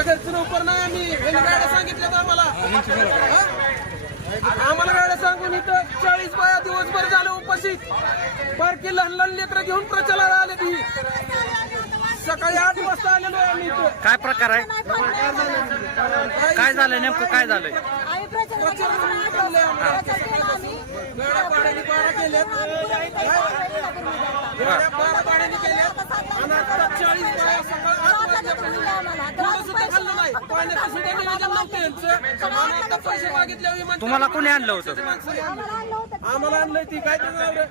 आमच्या घरचं नोकर नाही आम्ही यांनी गाड्या सांगितल्या आम्हाला हा? आम्हाला गाड्या सांगून इथं चाळीस बाया दिवसभर झालं उपाशी बारकी लहान लहान लेकरं घेऊन प्रचाराला आले ती सकाळी आठ वाजता आलेलो आहे आम्ही इथं काय प्रकार आहे काय झालंय नेमकं काय झालंय गाड्या भाड्याने बारा केल्यात गाड्या बारा भाड्याने केल्यात आणि आता चाळीस बाया सकाळ आठ वाजल्यापासून थोडं सुद्धा खाल्लं नाही पाण्याचं सुद्धा नियोजन नव्हतं यांचं आणि आता पैसे मागितल्यावर तुम्हाला कोणी आणलं होतं. आम्हाला आणलंय ती काय त्याचं नाव रे?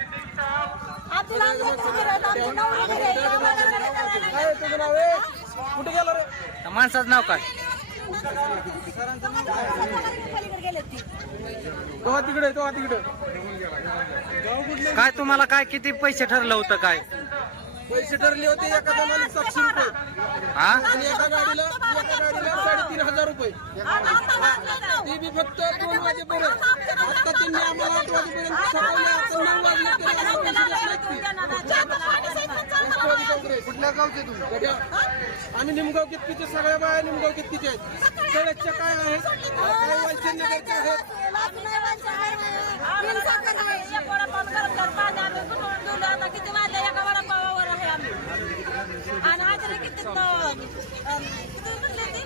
काय तुझं नाव आहे कुठे गेला रे? त्या माणसाचं नाव काय? तो तिकडे तो तिकडे. काय तुम्हाला काय किती पैसे ठरलं होतं काय? पैसे ठरले होते एका जणाला सातशे रुपये. हा? आणि एका गाडीला एका गाडीला साडेतीन हजार रुपये. ते बी फक्त दोन वाजेपर्यंत. आता त्यांनी आम्हाला आठ वाजेपर्यंत सकाळी आता नऊ वाजले कुठल्या गावचे तुम्ही? आम्ही निमगाव कितकीचे? सगळ्या बाया निमगाव कितकीचे आहेत? सगळ्याच्या काय आहेत? काय आहेत? आणि हाजरी किती अं, किती म्हणले ती?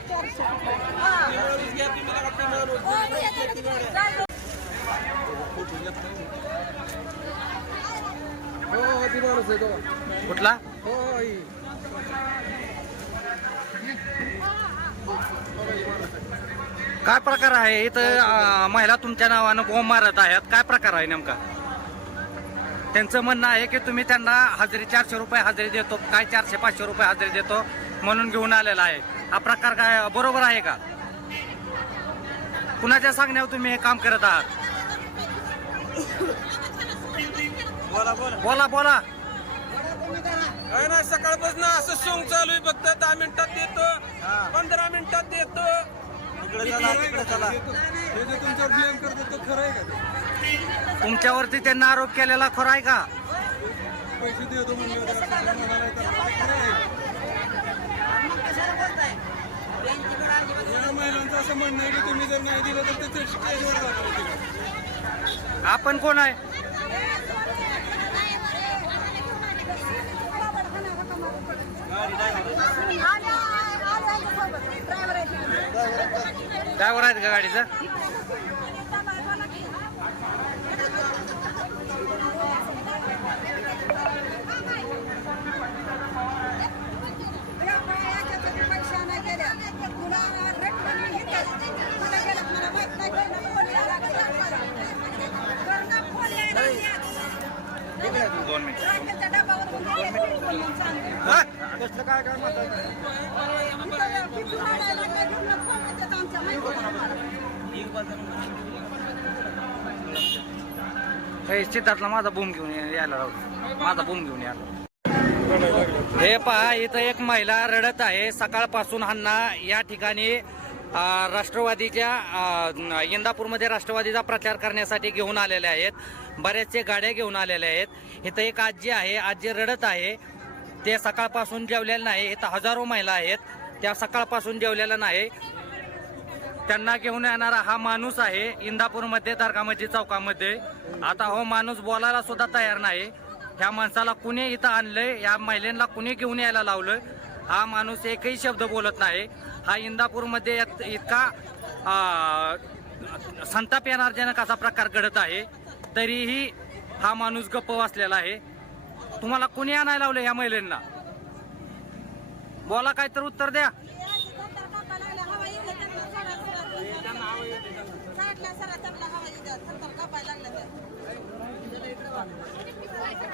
हा. त्यावेळेस घ्या तुम्ही मला वाटतं ना रोज. हो, येते ना ती. हो हो ती माणूस आहे तो कुठला? काय प्रकार आहे? इथं महिला तुमच्या नावानं बॉम्ब मारत आहेत. काय प्रकार आहे नेमका? त्यांचं म्हणणं आहे की तुम्ही त्यांना हजेरी चारशे रुपये हजेरी देतो. काय चारशे पाचशे रुपये हजेरी देतो म्हणून घेऊन आलेला आहे. हा प्रकार काय बरोबर आहे का? कुणाच्या सांगण्यावर तुम्ही हे काम करत आहात? बोला बोला. काय नाही सकाळपासून असं सोंग चालू आहे फक्त. दहा मिनिटात देतो. पंधरा मिनिटात देतो. खरं आहे का तुमच्यावरती त्यांना आरोप केलेला खरा आहे का? पैसे देतो या महिलांचं असं म्हणणं आहे की तुम्ही जर नाही दिलं तर ते. आपण कोण आहे? ड्रायव्हर आहेत का गाडीचं? हे सिद्धार्थला माझा बूम घेऊन यायला लावतो माझा बूम घेऊन यायला हे पहा इथं एक महिला रडत आहे. सकाळपासून ह्यांना या ठिकाणी राष्ट्रवादीच्या इंदापूरमध्ये राष्ट्रवादीचा प्रचार करण्यासाठी घेऊन आलेले आहेत. बऱ्याचशे गाड्या घेऊन आलेल्या आहेत. इथं एक आजी आहे आजी रडत आहे. ते सकाळपासून जेवलेलं नाही. इथं हजारो महिला आहेत. त्या सकाळपासून जेवलेल्या नाही. त्यांना घेऊन येणारा हा माणूस आहे इंदापूरमध्ये दर्गामजी चौकामध्ये. आता हो माणूस बोलायला सुद्धा तयार नाही. ह्या माणसाला कुणी इथं आणलंय? या महिलांना कुणी घेऊन यायला लावलं हा माणूस एकही शब्द बोलत नाही. हा इंदापूरमध्ये इत- इतका संताप येणारजनक असा प्रकार घडत आहे. तरीही हा माणूस गप्प वाचलेला आहे. तुम्हाला कुणी आणायला लावलं या महिलांना? बोला काय तर उत्तर द्या.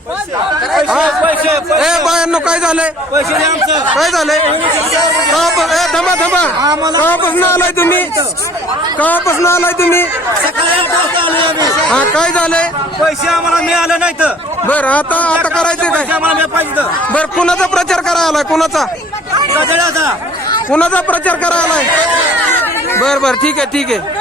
ए बायांनो काय झालंय? काय झालंय? ए, थांबा थांबा. कवापासून आलाय तुम्ही. कवापासून आलाय तुम्ही. हा काय झालंय? पैसे आम्हाला मिळाले नाहीत. बर आता आता करायचं काय? आम्हाला बर कुणाचा प्रचार करायला आलाय? कुणाचा? कुणाचा प्रचार करायला आलाय? बर बर ठीक आहे ठीक आहे.